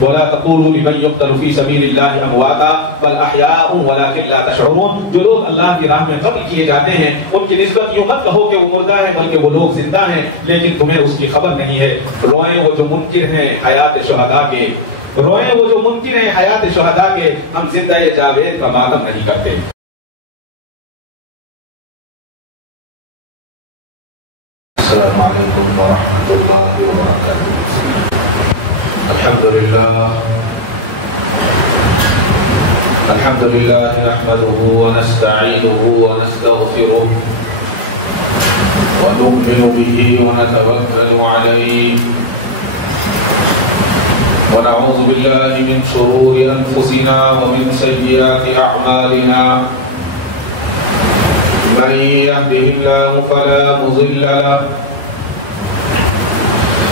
ولا تقولوا لمن يقتل في سبيل الله امواتا بل احياء ولكن لا تشعرون. جو لوگ اللہ کی راہ میں قتل کیے جاتے ہیں ان کی نسبت یوں مت کہو کہ وہ مردہ ہیں، بلکہ وہ لوگ زندہ ہیں لیکن تمہیں اس کی خبر نہیں ہے. روئیں وہ جو منکر ہیں حیات شہداء کے، روئیں وہ جو منکر ہیں حیات شہداء کے، ہم زندہ جاوید کا ماتم نہیں کرتے. السلام علیکم ورحمۃ اللہ وبرکاتہ. الحمد لله نحمده ونستعينه ونستغفره ونؤمن به ونتوكل عليه ونعوذ بالله من شرور أنفسنا ومن سيئات أعمالنا. من يهده الله فلا مضل له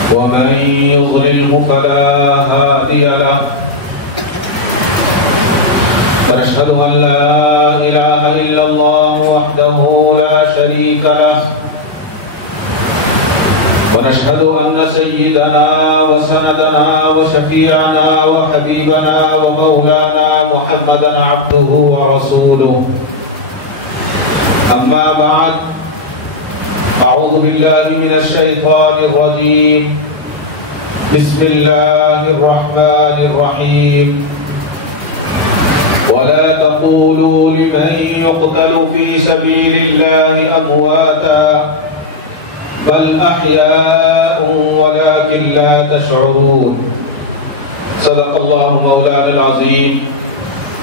ومن يضلله فلا هادي له. ونشهد أن لا إله إلا الله وحده لا شريك له ونشهد أن سيدنا وسندنا وشفيعنا وحبيبنا ومولانا محمدا عبده ورسوله. أما بعد، أعوذ بالله من الشيطان الرجيم. بسم الله الرحمن الرحيم. ولا تقولوا لمن يقتل في سبيل الله أمواتا بل أحياء ولكن لا تشعرون. صدق الله مولانا العظيم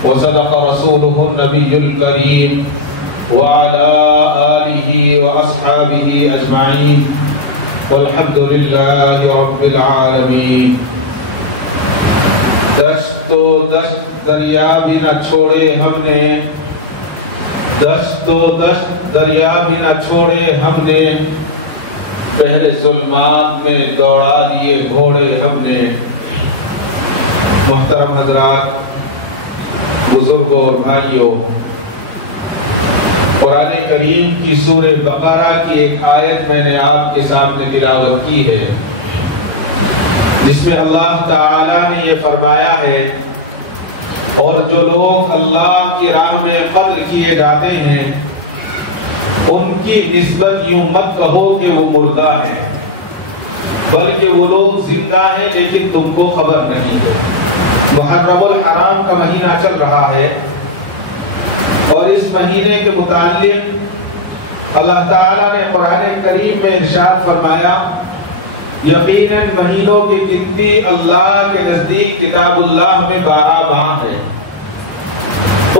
وصدق رسوله النبي الكريم وعلى آله وأصحابه أجمعين والحمد لله رب العالمين. دشت و دشت دریا بھی نہ چھوڑے ہم نے، دشت و دشت دریا بھی نہ چھوڑے ہم نے، پہلے ظلمات میں دوڑا دیے گھوڑے ہم نے. محترم حضرات، بزرگوں اور بھائیوں، قرآن کریم کی سورہ بقرہ کی ایک آیت میں نے آپ کے سامنے تلاوت کی ہے جس میں اللہ تعالی نے یہ فرمایا ہے، اور جو لوگ اللہ کی راہ میں قتل کیے جاتے ہیں ان کی نسبت یوں مت کہو کہ وہ مردہ ہیں، بلکہ وہ لوگ زندہ ہیں لیکن تم کو خبر نہیں ہے. محرم الحرام کا مہینہ چل رہا ہے اور اس مہینے کے متعلق اللہ تعالیٰ نے قرآن کریم میں ارشاد فرمایا، یقیناً مہینوں کی گنتی اللہ کے نزدیک کتاب اللہ میں 12 ماہ ہے.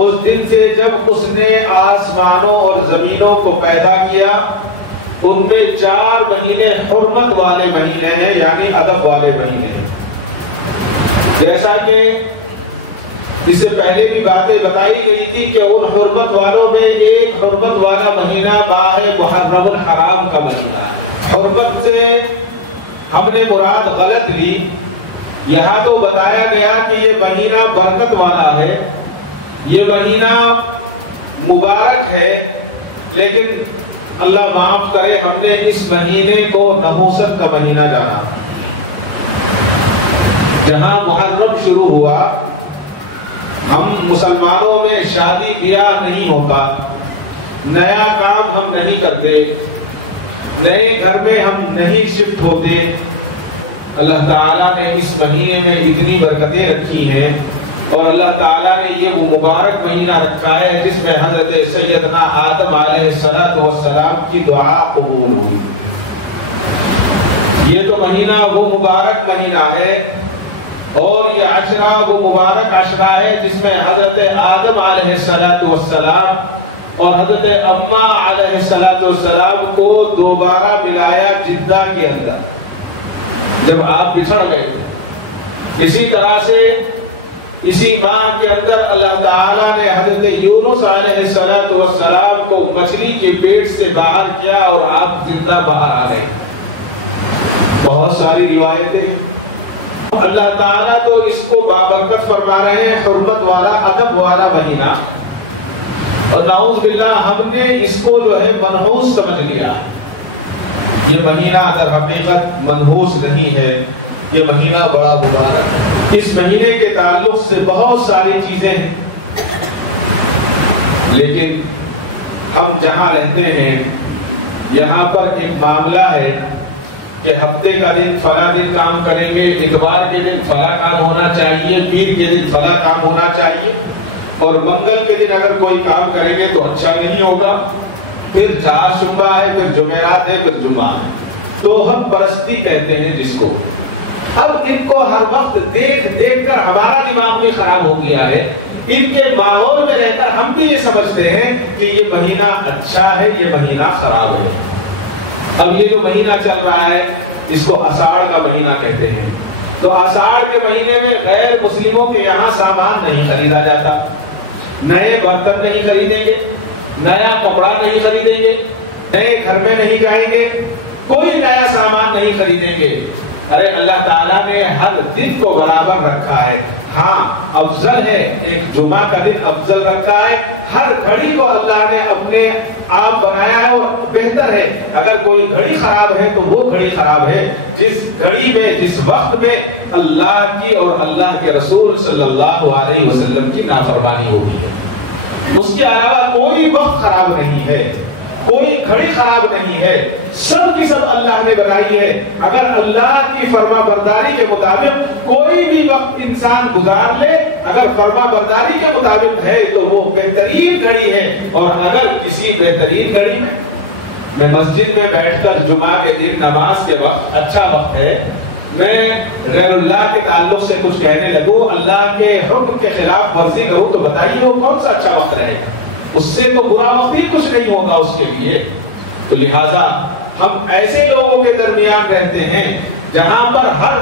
اس دن سے جب اس نے آسمانوں اور زمینوں کو پیدا کیا ان میں 4 مہینے حرمت والے مہینے ہیں، یعنی ادب والے مہینے ہیں. جیسا کہ اس سے پہلے بھی باتیں بتائی گئی تھی کہ ان حرمت والوں میں ایک حرمت والا مہینہ ماہ محرم الحرام کا مہینہ ہے. حرمت سے ہم نے مراد غلط لی. یہاں تو بتایا گیا کہ یہ مہینہ برکت والا ہے، یہ مہینہ مبارک ہے، لیکن اللہ معاف کرے ہم نے اس مہینے کو نحوست کا مہینہ جانا. جہاں محرم شروع ہوا، ہم مسلمانوں میں شادی بیاہ نہیں ہوتا، نیا کام ہم نہیں کرتے، نئے گھر میں ہم نہیں شفٹ ہوتے. اللہ تعالیٰ نے اس مہینے میں اتنی برکتیں رکھی ہیں اور اللہ تعالیٰ نے یہ وہ مبارک مہینہ رکھا ہے جس میں حضرت سیدنا آدم علیہ السلام کی دعا قبول ہوئی. یہ تو مہینہ وہ مبارک مہینہ ہے اور یہ عشرہ وہ مبارک عشرہ ہے جس میں حضرت آدم علیہ السلام اور حضرت اماں علیہ السلام کو دوبارہ ملایا جدہ کے اندر جب آپ بچھڑ گئے تھے. اسی طرح سے اسی ماہ کے اندر اللہ تعالیٰ نے حضرت یونس علیہ السلام کو مچھلی کے پیٹ سے باہر کیا اور آپ زندہ باہر آ گئے. بہت ساری روایتیں. اللہ تعالیٰ تو اس کو بابرکت فرما رہے ہیں، حرمت والا ادب والا مہینہ، اور نعوذ باللہ ہم نے اس کو جو ہے منحوس سمجھ لیا. یہ مہینہ در حقیقت منحوس نہیں ہے، یہ مہینہ بڑا مبارک ہے، اس مہینے کے تعلق سے بہت ساری چیزیں ہیں، لیکن ہم جہاں رہتے ہیں یہاں پر ایک معاملہ ہے کہ ہفتے کا دن فلاں دن کام کریں گے، اتوار کے دن فلاں کام ہونا چاہیے، پیر کے دن فلاں کام ہونا چاہیے، اور منگل کے دن اگر کوئی کام کریں گے تو اچھا نہیں ہوگا، پھر چہارشنبہ ہے، پھر جمعرات ہے، پھر جمعہ ہے، تو ہم پرستی کہتے ہیں جس کو۔ اب ان کو ہر وقت دیکھ دیکھ کر ہمارا دماغ بھی خراب ہو گیا ہے، ان کے ماحول میں رہ کر ہم بھی یہ سمجھتے ہیں کہ یہ مہینہ اچھا ہے، یہ مہینہ خراب ہے۔ اب یہ جو مہینہ چل رہا ہے اس کو آষاڑھ کا مہینہ کہتے ہیں، تو آষاڑھ کے مہینے میں غیر مسلموں کے یہاں سامان نہیں خریدا جاتا، نئے برتن نہیں خریدیں گے، نیا کپڑا نہیں خریدیں گے، نئے گھر میں نہیں جائیں گے، کوئی نیا سامان نہیں خریدیں گے۔ ارے اللہ تعالیٰ نے ہر دن کو برابر رکھا ہے، ہاں افضل ہے، ایک جمعہ کا دن افضل رکھا ہے، ہر گھڑی کو اللہ نے اپنے آپ بنایا ہے اور بہتر ہے۔ اگر کوئی گھڑی خراب ہے تو وہ گھڑی خراب ہے جس گھڑی میں جس وقت میں اللہ کی اور اللہ کے رسول صلی اللہ علیہ وسلم کی نافرمانی ہوگی ہے، اس کے علاوہ کوئی وقت خراب نہیں ہے، کوئی گھڑی خراب نہیں ہے، سب کی سب اللہ نے بنائی ہے۔ اگر اللہ کی فرما برداری کے مطابق کوئی بھی وقت انسان گزار لے، اگر فرما برداری کے مطابق ہے تو وہ بہترین گھڑی ہے، اور اگر کسی بہترین گھڑی میں مسجد میں بیٹھ کر جمعہ کے دن نماز کے وقت اچھا وقت ہے، میں غیر اللہ کے تعلق سے کچھ کہنے لگوں، اللہ کے حکم کے خلاف ورزی کروں، تو بتائیے وہ کون سا اچھا وقت رہے گا؟ اس سے تو برا وقت ہی کچھ نہیں ہوگا اس کے لیے۔ تو لہٰذا ہم ایسے لوگوں کے درمیان رہتے ہیں جہاں پر ہر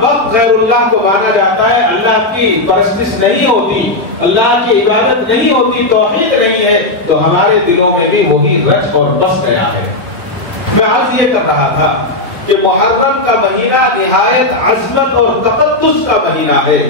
وقت غیر اللہ کو مانا جاتا ہے، اللہ کی پرستش نہیں ہوتی، اللہ کی عبادت نہیں ہوتی، توحید نہیں ہے، تو ہمارے دلوں میں بھی وہی رچ اور بس گیا ہے۔ میں آج یہ کر رہا تھا کہ محرم کا مہینہ نہایت عظمت اور تقدس کا مہینہ ہے،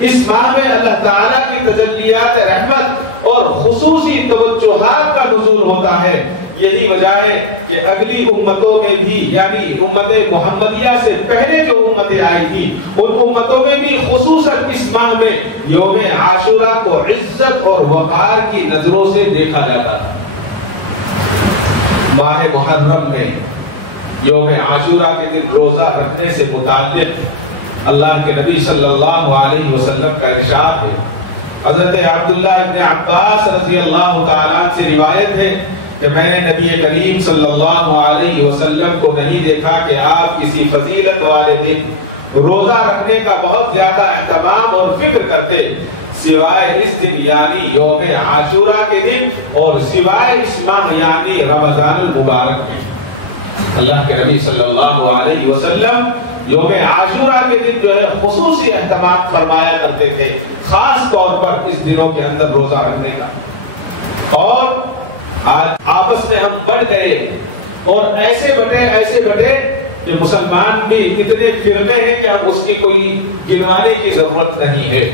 اس ماہ میں اللہ تعالیٰ کی تجلیات رحمت اور خصوصی توجہات کا نزول ہوتا ہے۔ یہی وجہ ہے کہ اگلی امتوں میں بھی، یعنی امت محمدیہ سے پہلے جو امتیں آئی تھی ان امتوں میں بھی خصوصاً اس ماہ میں یوم عاشوراء کو عزت اور وقار کی نظروں سے دیکھا جاتا تھا۔ ماہ محرم میں یوم عاشوراء کے دن روزہ رکھنے سے متعلق اللہ کے نبی صلی اللہ علیہ وسلم کا ارشاد ہے۔ حضرت عبداللہ ابن عباس رضی اللہ تعالیٰ سے روایت ہے کہ میں نے نبی کریم صلی اللہ علیہ وسلم کو نہیں دیکھا کہ آپ کسی فضیلت والے دن روزہ رکھنے کا بہت زیادہ اہتمام اور فکر کرتے، سوائے اس دن یعنی یوم عاشوراء کے دن، اور سوائے اس ماہ یعنی رمضان المبارک میں۔ اللہ کے نبی صلی اللہ علیہ وسلم یوم عاشوراء کے دن جو ہے خصوصی اہتمام فرمایا کرتے تھے، خاص طور پر اس دنوں کے اندر روزہ رکھنے کا۔ اور آج آپس میں ہم بڑھ گئے اور ایسے بٹے کہ مسلمان بھی اتنے فرقے ہیں کہ اب اس کی کوئی گنوانے کی ضرورت نہیں ہے۔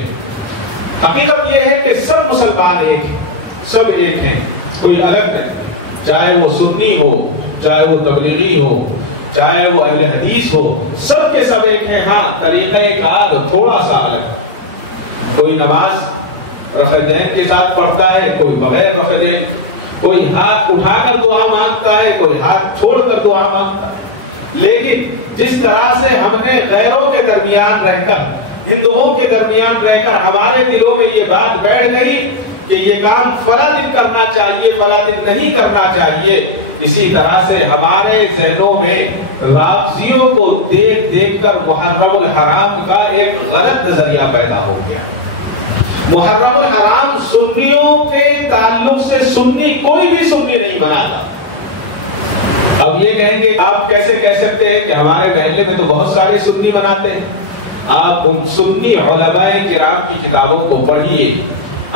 حقیقت یہ ہے کہ سب مسلمان ایک ہیں، سب ایک ہیں، کوئی الگ نہیں، چاہے وہ سنی ہو، چاہے وہ تبلیغی ہو، چاہے وہ اہل حدیث ہو، سب کے سب ایک ہیں۔ ہاں طریقہ کار تھوڑا سا الگ، کوئی نماز رفع دین کے ساتھ پڑھتا ہے، کوئی بغیر رفع دین، کوئی ہاتھ اٹھا کر دعا مانگتا ہے، کوئی ہاتھ چھوڑ کر دعا مانگتا ہے، لیکن جس طرح سے ہم نے غیروں کے درمیان رہ کر، ہندوؤں کے درمیان رہ کر ہمارے دلوں میں یہ بات بیٹھ گئی کہ یہ کام فلاں دن کرنا چاہیے، فلاں دن نہیں کرنا چاہیے، اسی طرح سے ہمارے ذہنوں میں رافضیوں کو دیکھ دیکھ کر محرم الحرام کا ایک غلط نظریہ پیدا ہو گیا۔ محرم الحرام سنیوں کے تعلق سے سنی کوئی بھی سنی نہیں بناتا۔ اب یہ کہیں گے آپ کیسے کہہ سکتے ہیں کہ ہمارے محلے میں تو بہت سارے سنی بناتے ہیں؟ آپ ان سنی علماء کرام کی کتابوں کو پڑھیے،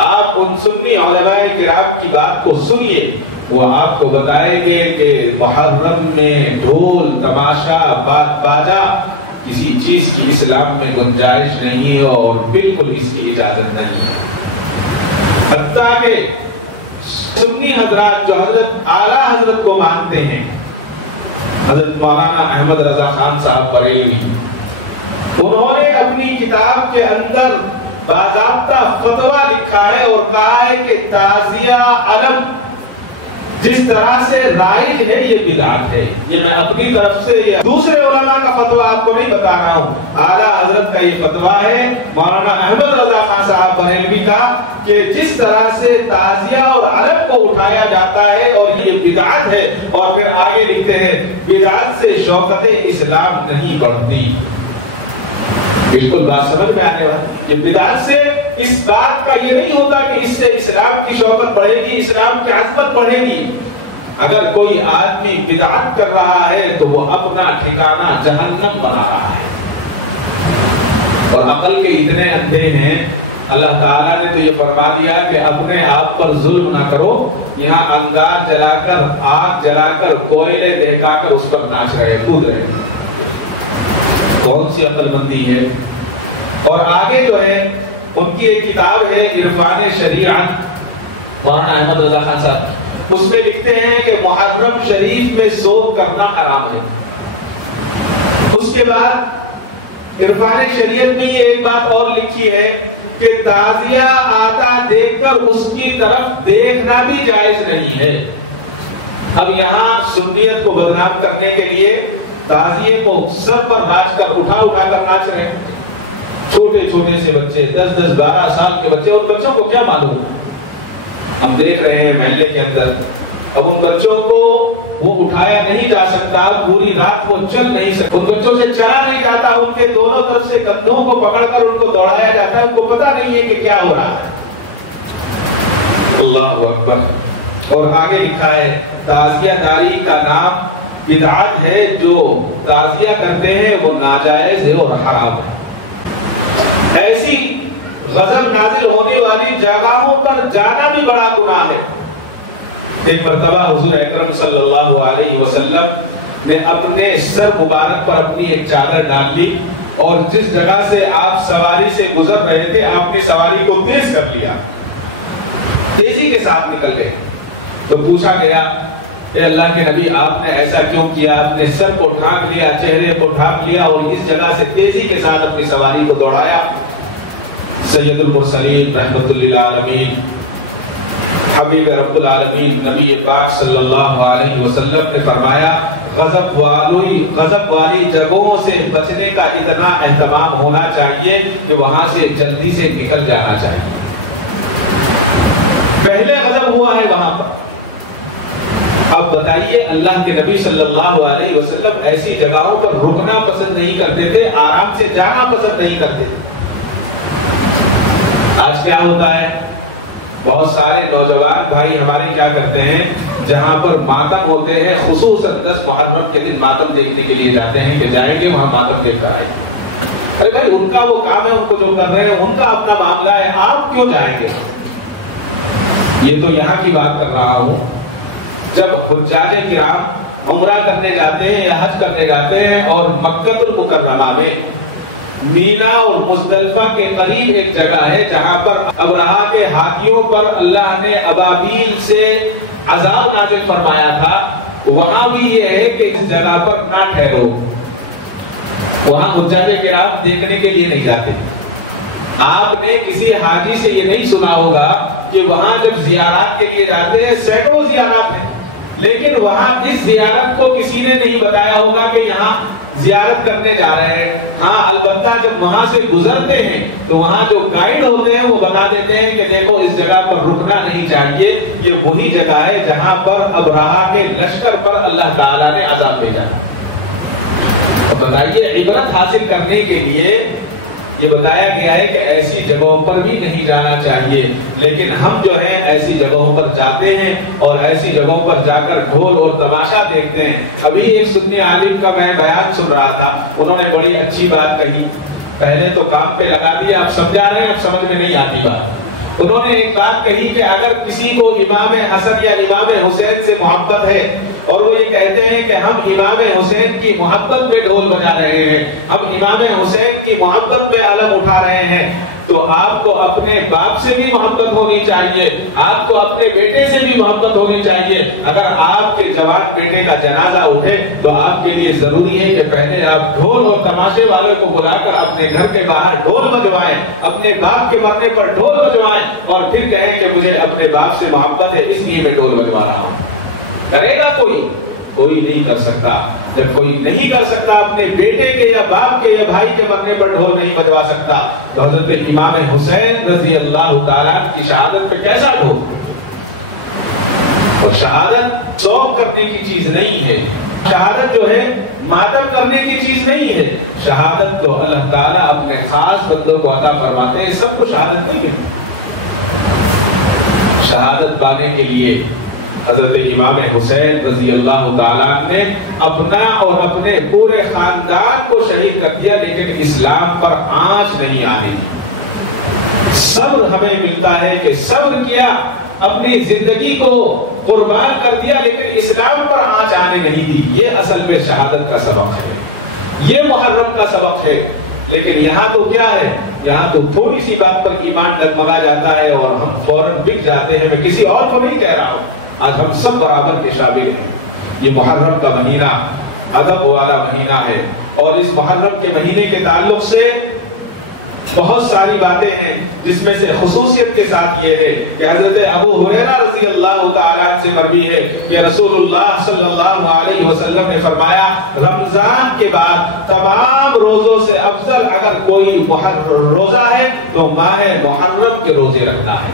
آپ ان سنی علماء کرام کی بات کو سنیے، وہ آپ کو بتائیں گے کہ محرم میں ڈھول تماشا باجا کسی چیز کی اسلام میں گنجائش نہیں ہے اور بالکل اس کی اجازت نہیں ہے۔ حتیٰ کہ سنی حضرات جو حضرت اعلیٰ حضرت کو مانتے ہیں، حضرت مولانا احمد رضا خان صاحب بریلوی، انہوں نے اپنی کتاب کے اندر باضابطہ فتویٰ لکھا ہے اور کہا ہے کہ تعزیہ علم جس طرح سے رائج ہے یہ بدعت ہے. یہ میں اپنی طرف سے یہ دوسرے علماء کا فتویٰ آپ کو نہیں بتا رہا ہوں، اعلیٰ حضرت کا یہ فتویٰ ہے مولانا احمد رضا خان صاحب بریلوی کا کہ جس طرح سے تعزیہ اور علم کو اٹھایا جاتا ہے اور یہ بدعت ہے. اور پھر آگے لکھتے ہیں بدعت سے شوکت اسلام نہیں بڑھتی. بالکل بات سمجھ میں آنے والی. یہ بدعت سے اس بات کا یہ نہیں ہوتا کہ اس سے اسلام کی شوکت بڑھے گی، اسلام کی عظمت بڑھے گی. اگر کوئی آدمی بدعت کر رہا ہے تو وہ اپنا ٹھکانہ جہنم بنا رہا ہے. اور عقل کے اتنے اندھے ہیں، اللہ تعالیٰ نے تو یہ فرما دیا کہ اپنے آپ پر ظلم نہ کرو. یہاں انگار جلا کر، آگ جلا کر، کوئلے دہکا کر اس پر ناچ رہے، کود رہے. کون سی عقل مندی ہے. اور آگے جو ہے ان کی ایک کتاب ہے عرفان شریعت، مولانا احمد رضا خان صاحب، اس میں لکھتے ہیں کہ محرم شریف میں سود کرنا حرام ہے. اس کے بعد عرفان شریعت میں یہ ایک بات اور لکھی ہے کہ تعزیہ آتا دیکھ کر اس کی طرف دیکھنا بھی جائز نہیں ہے. اب یہاں سنیت کو بدنام کرنے کے لیے تعزیے کو سر پر ناچ کر اٹھا کر ناچ رہے ہیں. چھوٹے چھوٹے سے بچے 10 12 سال کے بچے، اور بچوں کو کیا معلوم، ہم دیکھ رہے ہیں محلے کے اندر. اب ان بچوں کو وہ اٹھایا نہیں جا سکتا، پوری رات وہ چل نہیں سکتا، ان بچوں سے چلا نہیں جاتا، ان کے دونوں طرف سے کندھوں کو پکڑ کر ان کو دوڑایا جاتا ہے. ان کو پتا نہیں ہے کہ کیا ہو رہا ہے. اللہ اکبر. اور آگے لکھا ہے تعزیہ داری کا نام بدعت ہے، جو تعزیہ کرتے ہیں وہ ناجائز ہے اور حرام ہے. ایسی غضب نازل ہونے والی جگہوں پر جانا بھی بڑا گناہ ہے. ایک مرتبہ حضور اکرم صلی اللہ علیہ وسلم نے اپنے سر مبارک پر اپنی ایک چادر ڈال لی، اور جس جگہ سے آپ سواری سے گزر رہے تھے آپ نے سواری کو تیز کر لیا، تیزی کے ساتھ نکل گئے. تو پوچھا گیا اے اللہ کے نبی آپ نے ایسا کیوں کیا؟ آپ نے سر کو ڈھانک لیا، چہرے کو ڈھانک لیا اور اس جگہ سے تیزی کے ساتھ اپنی سواری کو دوڑایا. سید المرسلین رحمت للعالمین حبیب رب العالمین نبی پاک صلی اللہ علیہ وسلم نے فرمایا غضب والی جگہوں سے بچنے کا اتنا اہتمام ہونا چاہیے کہ وہاں سے جلدی سے نکل جانا چاہیے. پہلے غضب ہوا ہے وہاں پر. اب بتائیے اللہ کے نبی صلی اللہ علیہ وسلم ایسی جگہوں پر رکنا پسند نہیں کرتے تھے، آرام سے جانا پسند نہیں کرتے تھے. آج کیا ہوتا ہے، بہت سارے نوجوان بھائی ہمارے کیا کرتے ہیں، جہاں پر ماتم ہوتے ہیں خصوصاً 10 محرم کے دن ماتم دیکھنے کے لیے جاتے ہیں کہ جائیں گے وہاں ماتم دیکھ کر آئیں گے. ارے بھائی ان کا وہ کام ہے، ان کو جو کر رہے ہیں ان کا اپنا معاملہ ہے، آپ کیوں جائیں گے؟ یہ تو یہاں کی بات کر رہا ہوں. جب حجاج کرام عمرہ کرنے جاتے ہیں یا حج کرنے جاتے ہیں اور مکہ المکرمہ میں مینا اور مزدلفہ کے قریب ایک جگہ ہے جہاں پر ابرہہ کے ہاتھیوں پر اللہ نے ابابیل سے عذاب نازل فرمایا تھا، وہاں بھی یہ ہے کہ اس جگہ پر نہ ٹھہرو. وہاں حجاج کرام دیکھنے کے لیے نہیں جاتے. آپ نے کسی حاجی سے یہ نہیں سنا ہوگا کہ وہاں جب زیارات کے لیے جاتے ہیں سینکڑوں زیارات ہیں، لیکن وہاں اس زیارت کو کسی نے نہیں بتایا ہوگا کہ یہاں زیارت کرنے جا رہے ہیں. ہاں البتہ جب وہاں سے گزرتے ہیں تو وہاں جو گائیڈ ہوتے ہیں وہ بتا دیتے ہیں کہ دیکھو اس جگہ پر رکنا نہیں چاہیے، یہ وہی جگہ ہے جہاں پر ابرہہ کے لشکر پر اللہ تعالیٰ نے عذاب بھیجا. اب بتائیے عبرت حاصل کرنے کے لیے یہ بتایا گیا ہے کہ ایسی جگہوں پر بھی نہیں جانا چاہیے، لیکن ہم جو ہیں ایسی جگہوں پر جاتے ہیں اور ایسی جگہوں پر جا کر ڈھول اور تماشا دیکھتے ہیں. ابھی ایک سنی عالم کا میں بیان سن رہا تھا، انہوں نے بڑی اچھی بات کہی. پہلے تو کام پہ لگا دیا، اب سمجھا رہے ہیں، اب سمجھ میں نہیں آتی بات. انہوں نے ایک بات کہی کہ اگر کسی کو امام حسن یا امام حسین سے محبت ہے اور وہ یہ کہتے ہیں کہ ہم امام حسین کی محبت میں ڈھول بجا رہے ہیں، ہم امام حسین کی محبت میں علم اٹھا رہے ہیں، تو آپ کو اپنے باپ سے بھی محبت ہونی چاہیے، آپ کو اپنے بیٹے سے بھی محبت ہونی چاہیے۔ اگر آپ کے جوان بیٹے کا جنازہ اٹھے تو آپ کے لیے ضروری ہے کہ پہلے آپ ڈھول اور تماشے والوں کو بلا کر اپنے گھر کے باہر ڈھول بجوائیں، اپنے باپ کے مرنے پر ڈھول بجوائیں، اور پھر کہیں کہ مجھے اپنے باپ سے محبت ہے اس لیے میں ڈھول بجوا رہا ہوں۔ کرے گا کوئی نہیں کر سکتا۔ جب کوئی نہیں کر سکتا، اپنے بیٹے کے یا باپ کے یا بھائی کے مرنے پر ڈھول نہیں بجوا سکتا، تو حضرت امام حسین رضی اللہ تعالیٰ کی شہادت پہ کیسا ڈھول؟ اور شہادت شوق کرنے کی چیز نہیں ہے، شہادت جو ہے ماتم کرنے کی چیز نہیں ہے، شہادت تو اللہ تعالیٰ اپنے خاص بندوں کو عطا فرماتے ہیں، سب کو شہادت نہیں ہے۔ شہادت پانے کے لیے حضرت امام حسین رضی اللہ تعالیٰ نے اپنا اور اپنے پورے خاندان کو شہید کر دیا، لیکن اسلام پر آنچ نہیں آنے دی۔ صبر ہمیں ملتا ہے کہ صبر کیا، اپنی زندگی کو قربان کر دیا، لیکن اسلام پر آنچ آنے نہیں دی۔ یہ اصل میں شہادت کا سبق ہے، یہ محرم کا سبق ہے۔ لیکن یہاں تو کیا ہے، یہاں تو تھوڑی سی بات پر ایمان ڈگمگا جاتا ہے اور ہم فوراً بک جاتے ہیں۔ میں کسی اور کو نہیں کہہ رہا ہوں، آج ہم سب برابر کے شامل ہیں۔ یہ محرم کا مہینہ ادب والا مہینہ ہے، اور اس محرم کے مہینے کے تعلق سے بہت ساری باتیں ہیں، جس میں سے خصوصیت کے ساتھ یہ ہے کہ حضرت ابو ہریرہ رضی اللہ تعالیٰ سے مروی ہے کہ رسول اللہ صلی اللہ علیہ وسلم نے فرمایا، رمضان کے بعد تمام روزوں سے افضل اگر کوئی روزہ ہے تو ماہ محرم کے روزے رکھنا ہے۔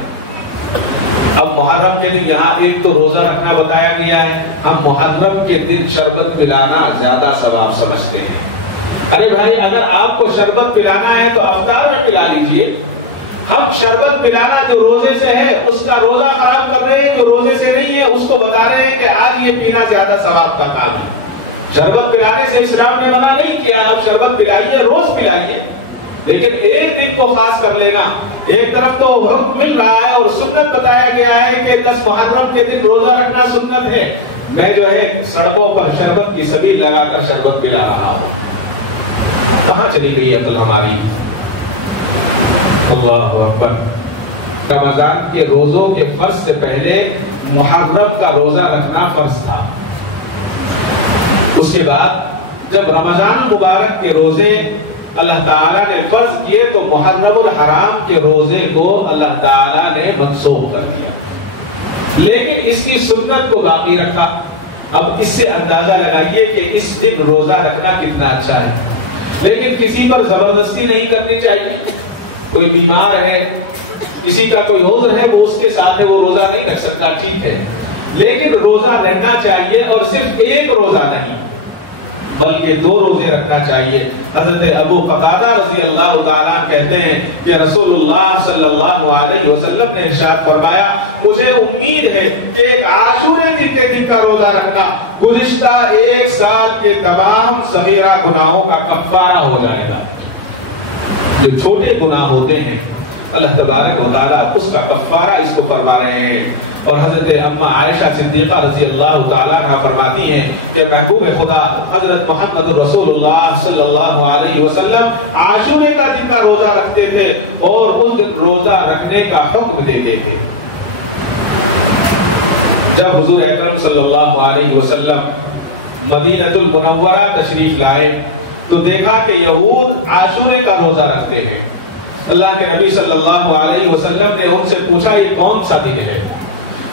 اب محرم کے دن یہاں ایک تو روزہ رکھنا بتایا گیا ہے، ہم محرم کے دن شربت پلانا زیادہ ثواب سمجھتے ہیں۔ ارے بھائی، اگر آپ کو شربت پلانا ہے تو افطار میں پلا لیجئے۔ ہم شربت پلانا جو روزے سے ہے اس کا روزہ خراب کر رہے ہیں، جو روزے سے نہیں ہے اس کو بتا رہے ہیں کہ آج یہ پینا زیادہ ثواب کا کام ہے۔ شربت پلانے سے اسلام نے منع نہیں کیا، اب شربت پلائیے، روز پلائیے، لیکن ایک دن کو خاص کر لینا۔ ایک طرف تو حکم مل رہا ہے اور سنت بتایا گیا ہے کہ 10 محرم کے دن روزہ رکھنا سنت ہے، میں جو ہے سڑکوں پر شربت کی سبیل لگا کر شربت پلا رہا ہوں۔ کہاں چلی گئی عقل ہماری؟ اللہ اکبر۔ رمضان کے روزوں کے فرض سے پہلے محرم کا روزہ رکھنا فرض تھا۔ اس کے بعد جب رمضان مبارک کے روزے اللہ تعالیٰ نے فرض کیے تو محرم الحرام کے روزے کو اللہ تعالیٰ نے منسوخ کر دیا، لیکن اس کی سنت کو باقی رکھا۔ اب اس سے اندازہ لگائیے کہ اس دن روزہ رکھنا کتنا اچھا ہے، لیکن کسی پر زبردستی نہیں کرنی چاہیے۔ کوئی بیمار ہے، کسی کا کوئی عذر ہے، وہ اس کے ساتھ ہے، وہ روزہ نہیں رکھ سکتا، ٹھیک ہے، لیکن روزہ رکھنا چاہیے، اور صرف ایک روزہ نہیں بلکہ 2 روزے رکھنا چاہیے۔ حضرت ابو قتادہ رضی اللہ تعالیٰ کہتے ہیں کہ رسول اللہ صلی اللہ علیہ وسلم نے ارشاد فرمایا، مجھے امید ہے کہ ایک عاشورے کے دن کا روزہ رکھنا گزشتہ 1 سال کے تمام صغیرہ گناہوں کا کفارہ ہو جائے گا۔ جو چھوٹے گناہ ہوتے ہیں اللہ تبارک و تعالیٰ اس کا کفارہ اس کو فرما رہے ہیں۔ اور حضرت اما عائشہ صدیقہ رضی اللہ تعالیٰ عنہ فرماتی ہیں کہ محبوب خدا حضرت محمد رسول اللہ صلی اللہ علیہ وسلم عاشورے کا دن کا روزہ رکھتے تھے اور اس دن روزہ رکھنے کا حکم دیتے تھے۔ جب حضور اکرم صلی اللہ علیہ وسلم مدینہ المنورہ تشریف لائے تو دیکھا کہ یہود عاشورے کا روزہ رکھتے ہیں۔ اللہ کے نبی صلی اللہ علیہ وسلم نے ان سے پوچھا یہ کون سا دن ہے؟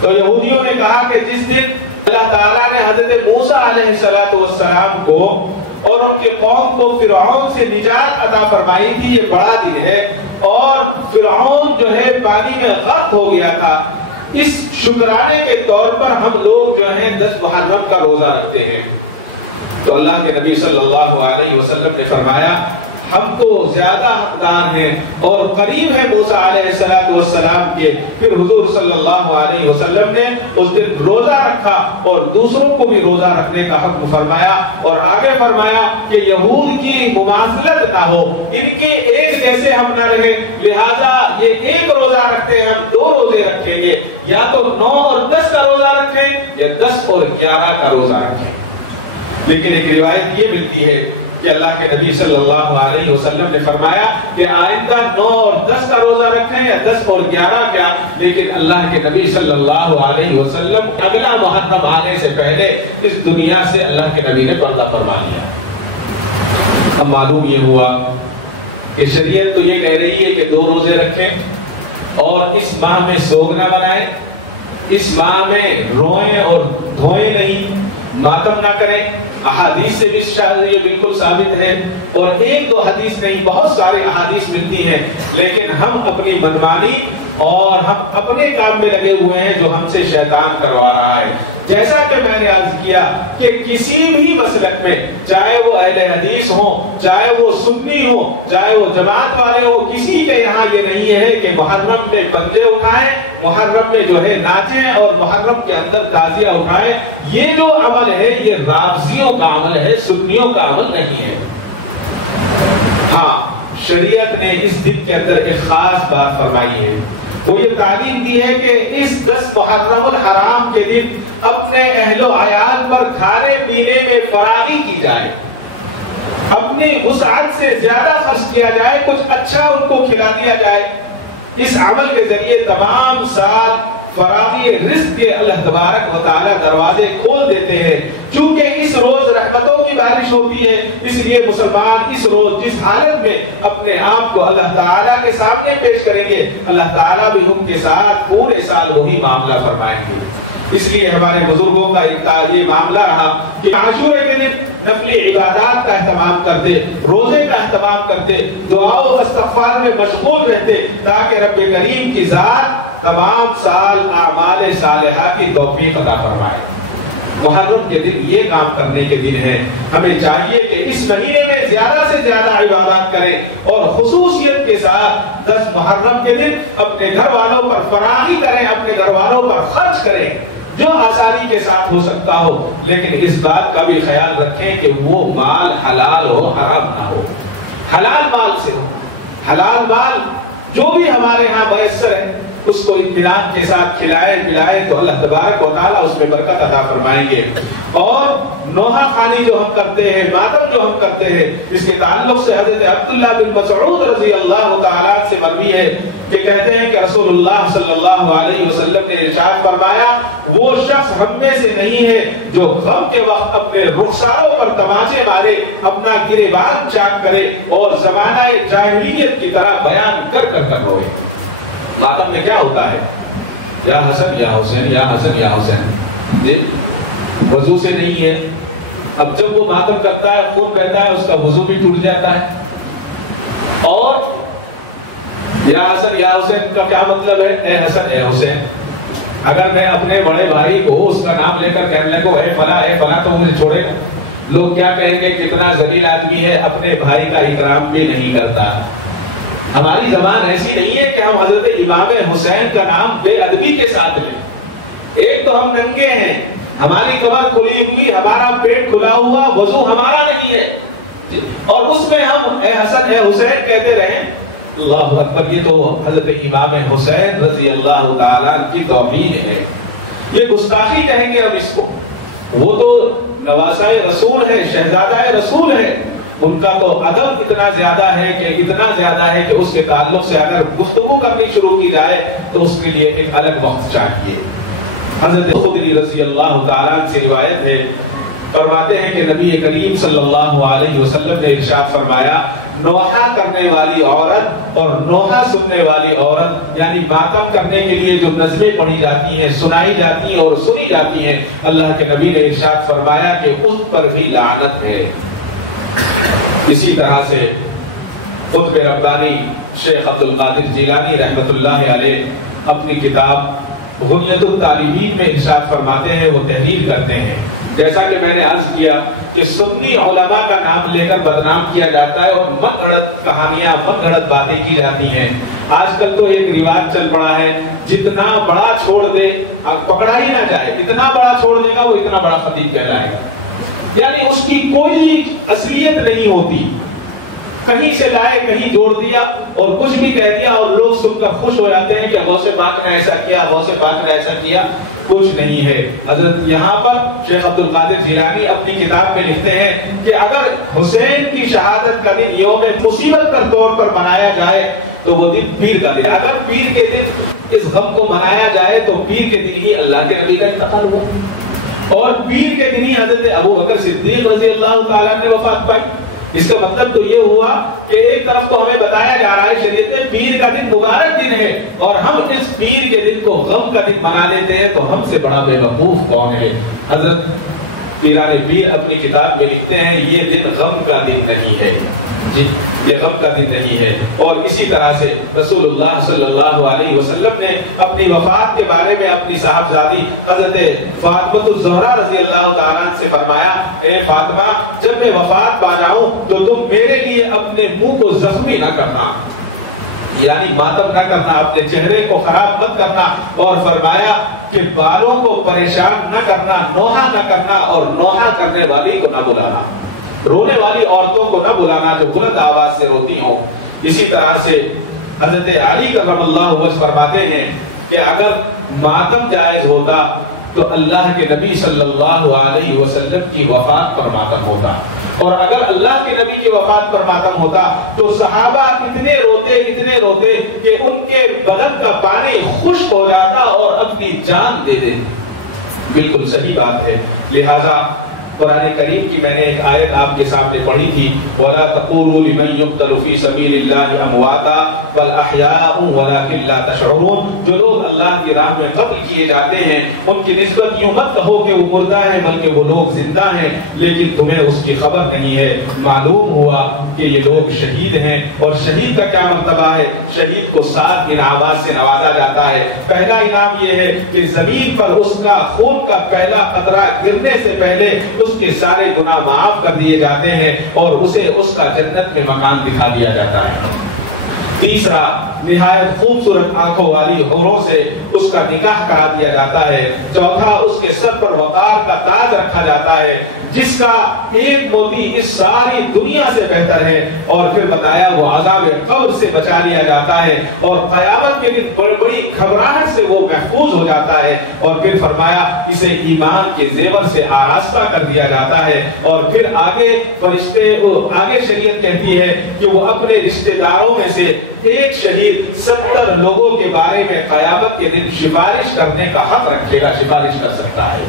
تو یہودیوں نے کہا کہ جس دن اللہ تعالیٰ نے حضرت موسیٰ علیہ السلام کو اور ان کے قوم کو فرعون سے نجات عطا فرمائی تھی، یہ بڑا دن ہے، اور فرعون جو ہے پانی میں غرق ہو گیا تھا۔ اس شکرانے کے طور پر ہم لوگ جو ہیں 10 محرم کا روزہ رکھتے ہیں۔ تو اللہ کے نبی صلی اللہ علیہ وسلم نے فرمایا ہم تو زیادہ حقدار ہیں اور قریب ہے موسیٰ علیہ السلام کے۔ پھر حضور صلی اللہ علیہ وسلم نے اس دن روزہ رکھا اور دوسروں کو بھی روزہ رکھنے کا حکم فرمایا، اور آگے فرمایا کہ یہود کی مماثلت نہ ہو، ان کے ایک جیسے ہم نہ رہے، لہذا یہ ایک روزہ رکھتے ہیں، ہم 2 روزے رکھیں گے، یا تو 9 اور 10 کا روزہ رکھیں یا 10 اور 11 کا روزہ رکھیں۔ لیکن ایک روایت یہ ملتی ہے کہ اللہ کے نبی صلی اللہ علیہ وسلم نے فرمایا کہ آئندہ 9 اور 10 کا روزہ رکھیں یا 10 اور 11 کا، لیکن اللہ کے نبی صلی اللہ علیہ وسلم اگلا محرم آنے سے پہلے اس دنیا سے اللہ کے نبی نے پردہ فرما لیا۔ اب معلوم یہ ہوا کہ شریعت تو یہ کہہ رہی ہے کہ 2 روزے رکھیں اور اس ماہ میں سوگ نہ منائیں، اس ماہ میں روئیں اور دھوئیں نہیں، ماتم نہ کریں۔ احادیث سے بھی یہ بالکل ثابت ہے، اور 1-2 حدیث نہیں، بہت سارے احادیث ملتی ہیں، لیکن ہم اپنی منمانی اور ہم اپنے کام میں لگے ہوئے ہیں جو ہم سے شیطان کروا رہا ہے۔ جیسا کہ میں نے عرض کیا کہ کسی بھی مسلک میں، چاہے وہ اہل حدیث ہوں، چاہے وہ سنی ہوں، چاہے وہ جماعت والے ہوں، کسی کے یہاں یہ نہیں ہے کہ محرم میں پنجے اٹھائیں، محرم میں جو ہے ناچیں اور محرم کے اندر تازیہ اٹھائیں۔ یہ جو عمل ہے یہ رافضیوں کا عمل ہے، سنیوں کا عمل نہیں ہے۔ ہاں، شریعت نے اس دن کے اندر ایک خاص بات فرمائی ہے، وہ یہ تعلیم دی ہے کہ اس 10 محرم الحرام کے دن اپنے اہل و عیال پر کھانے پینے میں فراغی کی جائے، اپنی وسعت سے زیادہ خرچ کیا جائے، کچھ اچھا ان کو کھلا دیا جائے۔ اس عمل کے ذریعے تمام سال فراغی رزق کے اللہ تبارک و تعالی دروازے کھول دیتے ہیں۔ چونکہ اس روز رحمتوں کی بارش ہوتی ہے، اس لیے مسلمان اس روز جس حالت میں اپنے آپ کو اللہ تعالیٰ کے سامنے پیش کریں گے، اللہ تعالیٰ بھی ان کے ساتھ پورے سال وہی معاملہ فرمائیں گے۔ اس لیے ہمارے بزرگوں کا یہ معاملہ رہا کہ عاشورے کے دن نفلی عبادات کا اہتمام کرتے، روزے کا اہتمام کرتے، دعا و استغفار میں مشغول رہتے، تاکہ رب کریم کی ذات تمام سال اعمال صالحہ کی توفیق عطا فرمائے۔ محرم کے دن یہ کام کرنے کے دن ہے، ہمیں چاہیے کہ اس مہینے میں زیادہ سے زیادہ عبادات کریں، اور خصوصیت کے ساتھ 10 محرم کے دن اپنے گھر والوں پر فراغی کریں، اپنے گھر والوں پر خرچ کریں جو آسانی کے ساتھ ہو سکتا ہو، لیکن اس بات کا بھی خیال رکھیں کہ وہ مال حلال ہو، حرام نہ ہو، حلال مال سے ہو۔ حلال مال جو بھی ہمارے ہاں میسر ہے اس کو اطمینان کے ساتھ کھلائے پلائے تو اللہ تبارک و تعالیٰ اس میں برکت عطا فرمائیں گے۔ اور نوحہ خوانی جو ہم کرتے ہیں، ماتم جو ہم کرتے ہیں، اس کے تعلق سے حضرت عبداللہ بن مسعود رضی اللہ تعالیٰ سے مروی ہے کہ کہتے ہیں کہ رسول اللہ صلی اللہ علیہ وسلم نے ارشاد فرمایا، وہ شخص ہم میں سے نہیں ہے جو غم کے وقت اپنے رخساروں پر تماچے مارے، اپنا گریبان چاک کرے اور زمانہ جاہلیت کی طرح بیان کر کر روئے۔ ماتم میں کیا ہوتا ہے؟ یا حسن یا حسین، یا حسن یا حسین، جی وضو سے نہیں ہے۔ اب جب وہ ماتم کرتا ہے، خون بہتا ہے، اس کا وضو بھی ٹوٹ جاتا ہے۔ اور یا حسن یا حسین کا کیا مطلب ہے؟ اے حسن اے حسین۔ اگر میں اپنے بڑے بھائی کو اس کا نام لے کر کہنے لگوں اے فلاں اے فلاں، تو مجھے چھوڑے گا؟ لوگ کیا کہیں گے؟ کتنا ذلیل آدمی ہے، اپنے بھائی کا اکرام بھی نہیں کرتا۔ ہماری زبان ایسی نہیں ہے کہ ہم حضرت امام حسین کا نام بے ادبی کے ساتھ لیں۔ ایک تو ہم ننگے ہیں، ہماری کمر کھلی ہوئی، ہمارا پیٹ کھلا ہوا، وضو ہمارا نہیں ہے، اور اس میں ہم اے حسن اے حسین کہتے رہیں۔ اللہ اکبر، یہ تو حضرت امام حسین رضی اللہ تعالیٰ کی توہین ہے، یہ گستاخی کہیں گے ہم اس کو۔ وہ تو نواسہ رسول ہے، شہزادہ رسول ہے، ان کا تو ادب اتنا زیادہ ہے کہ اس کے تعلق سے اگر گفتگو کرنی شروع کی جائے تو اس کے لیے ایک الگ وقت چاہیے۔ حضرت خدری رضی اللہ تعالیٰ سے روایت ہے، فرماتے ہیں کہ نبی کریم صلی اللہ علیہ وسلم نے ارشاد فرمایا، نوحہ کرنے والی عورت اور نوحہ سننے والی عورت، یعنی ماتم کرنے کے لیے جو نظمیں پڑھی جاتی ہیں، سنائی جاتی ہیں اور سنی جاتی ہیں، اللہ کے نبی نے ارشاد فرمایا کہ اس پر بھی لعنت ہے۔ اسی طرح سے قطب ربانی شیخ عبد القادر جیلانی رحمۃ اللہ علیہ اپنی کتاب غنیت الطالبین میں ارشاد فرماتے ہیں، وہ تحریر کرتے ہیں، جیسا کہ میں نے عرض کیا کہ سنی علماء کا نام لے کر بدنام کیا جاتا ہے اور من گھڑت کہانیاں، من گھڑت باتیں کی جاتی ہیں۔ آج کل تو ایک رواج چل پڑا ہے، جتنا بڑا چھوڑ دے پکڑا ہی نہ جائے، اتنا بڑا چھوڑ دے گا وہ اتنا بڑا خطیب کہلائے گا، یعنی اس کی کوئی اصلیت نہیں ہوتی۔ کہیں سے لائے کہیں جوڑ دیا اور کچھ بھی کہہ دیا اور لوگ سن کر خوش ہو جاتے ہیں کہ غوث پاک نے ایسا کیا، غوث پاک نے ایسا کیا، کچھ نہیں ہے۔ حضرت یہاں پر شیخ عبد القادر جیلانی اپنی کتاب میں لکھتے ہیں کہ اگر حسین کی شہادت کا دن یوم مصیبت کا طور پر منایا جائے تو وہ دن پیر کا دن، اگر پیر کے دن اس غم کو منایا جائے تو پیر کے دن ہی اللہ کے نبی کا انتقال ہوا، اور پیر کے دن ہی حضرت ابو بکر صدیق رضی اللہ تعالیٰ نے وفات پائی۔ اس کا مطلب تو یہ ہوا کہ ایک طرف تو ہمیں بتایا جا رہا ہے شریعت میں پیر کا دن مبارک دن ہے، اور ہم اس پیر کے دن کو غم کا دن منا لیتے ہیں، تو ہم سے بڑا بے وقوف کون ہے؟ حضرت پیران پیر اپنی کتاب میں لکھتے ہیں یہ دن غم کا دن نہیں ہے، جی یہ غم کا دن نہیں ہے۔ اور اسی طرح سے رسول اللہ صلی اللہ علیہ وسلم نے اپنی وفات کے بارے میں اپنی صاحبزادی حضرت فاطمہ الزہرا رضی اللہ تعالیٰ عنہ سے فرمایا، اے فاطمہ جب میں وفات پا جاؤں تو تم میرے لیے اپنے منہ کو زخمی نہ کرنا، یعنی ماتم نہ کرنا، اپنے چہرے کو خراب مت کرنا، اور فرمایا کہ بالوں کو پریشان نہ کرنا، نوحہ نہ کرنا، اور نوحہ کرنے والی کو نہ بلانا، رونے والی عورتوں کو نہ بلانا جو بلند آواز سے روتی ہوں۔ اسی طرح سے حضرت علی کرم اللہ وجہ فرماتے ہیں کہ اگر ماتم جائز ہوتا تو اللہ کے نبی صلی اللہ علیہ وسلم کی وفات پر ماتم ہوتا، اور اگر اللہ کے نبی کی وفات پر ماتم ہوتا تو صحابہ اتنے روتے کہ ان کے بدن کا پانی خشک ہو جاتا اور اپنی جان دے دیتے۔ بالکل صحیح بات ہے۔ لہذا قرآن کریم کی میں نے ایک آیت آپ کے سامنے پڑھی تھی، وَلَا تَقُولُوا لِمَن يُقْتَلُ فِي سَبِيلِ اللَّهِ أَمْوَاتًا بَلْ أَحْيَاءٌ وَلَكِن لَّا تَشْعُرُونَ، جو لوگ اللہ کی راہ میں قتل کیے جاتے ہیں ان کی نسبت یوں مت کہو کہ وہ مردہ ہیں، بلکہ وہ لوگ زندہ ہیں، لیکن تمہیں اس کی خبر نہیں ہے۔ معلوم ہوا کہ یہ لوگ شہید ہیں، اور شہید کا کیا مرتبہ ہے؟ شہید کو 7 انعامات سے نوازا جاتا ہے۔ پہلا انعام یہ ہے کہ زمین پر اس کا خون کا پہلا قطرہ گرنے سے پہلے اس کے سارے گناہ معاف کر دیے جاتے ہیں، اور اسے اس کا جنت میں مکان دکھا دیا جاتا ہے۔ تیسرا، نہایت خوبصورت آنکھوں والی حوروں سے اس کا نکاح کرا دیا جاتا ہے۔ چوتھا، اس کے سر پر وقار کا تاج رکھا جاتا ہے جس کا ایک موتی اس ساری دنیا سے بہتر ہے، اور پھر بتایا وہ عذاب قبر سے بچا لیا جاتا ہے، اور قیامت کے دن بڑی بڑی گھبراہٹ سے وہ محفوظ ہو جاتا ہے، اور پھر فرمایا اسے ایمان کے زیور سے آراستہ کر دیا جاتا ہے۔ اور پھر آگے شریعت کہتی ہے کہ وہ اپنے رشتہ داروں میں سے ایک شہید 70 لوگوں کے بارے میں قیامت کے دن سفارش کرنے کا حق رکھے گا، سفارش کر سکتا ہے۔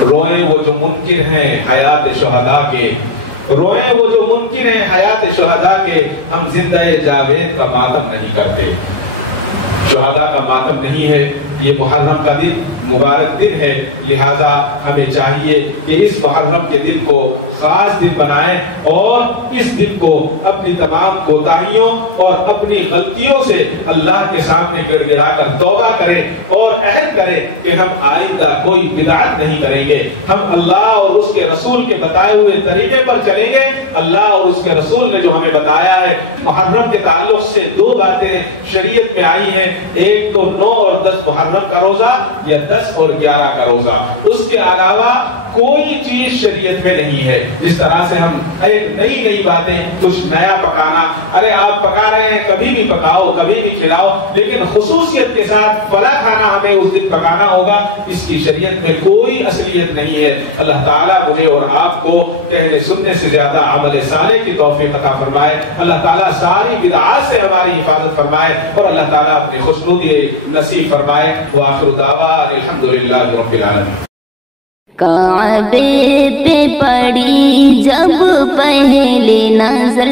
روئے وہ جو منکر ہیں حیات شہداء کے، روئے وہ جو منکر ہیں حیات شہداء کے، ہم زندہ جاوید کا ماتم نہیں کرتے۔ شہداء کا ماتم نہیں ہے، یہ محرم کا دن مبارک دن ہے، لہذا ہمیں چاہیے کہ اس محرم کے دن کو خاص دن بنائیں، اور اس دن کو اپنی تمام کوتاہیوں اور اپنی غلطیوں سے اللہ کے سامنے گڑ گڑا کر توبہ کریں، اور عہد کریں کہ ہم آئندہ کوئی بدعت نہیں کریں گے، ہم اللہ اور اس کے رسول کے بتائے ہوئے طریقے پر چلیں گے۔ اللہ اور اس کے رسول نے جو ہمیں بتایا ہے، محرم کے تعلق سے 2 باتیں شریعت میں آئی ہیں، ایک تو 9 اور 10 محرم کا روزہ، یا 10 اور 11 کا روزہ، اس کے علاوہ کوئی چیز شریعت میں نہیں ہے۔ جس طرح سے ہم ایک نئی باتیں، کچھ نیا پکانا، ارے آپ پکا رہے ہیں کبھی بھی پکاؤ، کبھی بھی کھلاؤ، لیکن خصوصیت کے ساتھ فلاں کھانا ہمیں اس دن پکانا ہوگا، اس کی شریعت میں کوئی اصلیت نہیں ہے۔ اللہ تعالیٰ مجھے اور آپ کو اہل سننے سے زیادہ عمل صالح کی توفیق عطا فرمائے، اللہ تعالیٰ ساری بدعات سے ہماری حفاظت فرمائے، اور اللہ تعالیٰ اپنی خوشنودی نصیب فرمائے۔ وآخر دعوانا الحمدللہ رب العالمین۔ کعبے پہ پڑی جب پہلی نظر،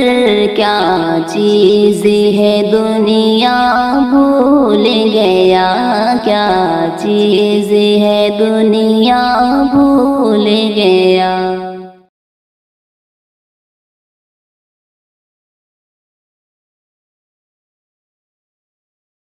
کیا چیز ہے دنیا بھول گیا، کیا چیز ہے دنیا بھول گیا۔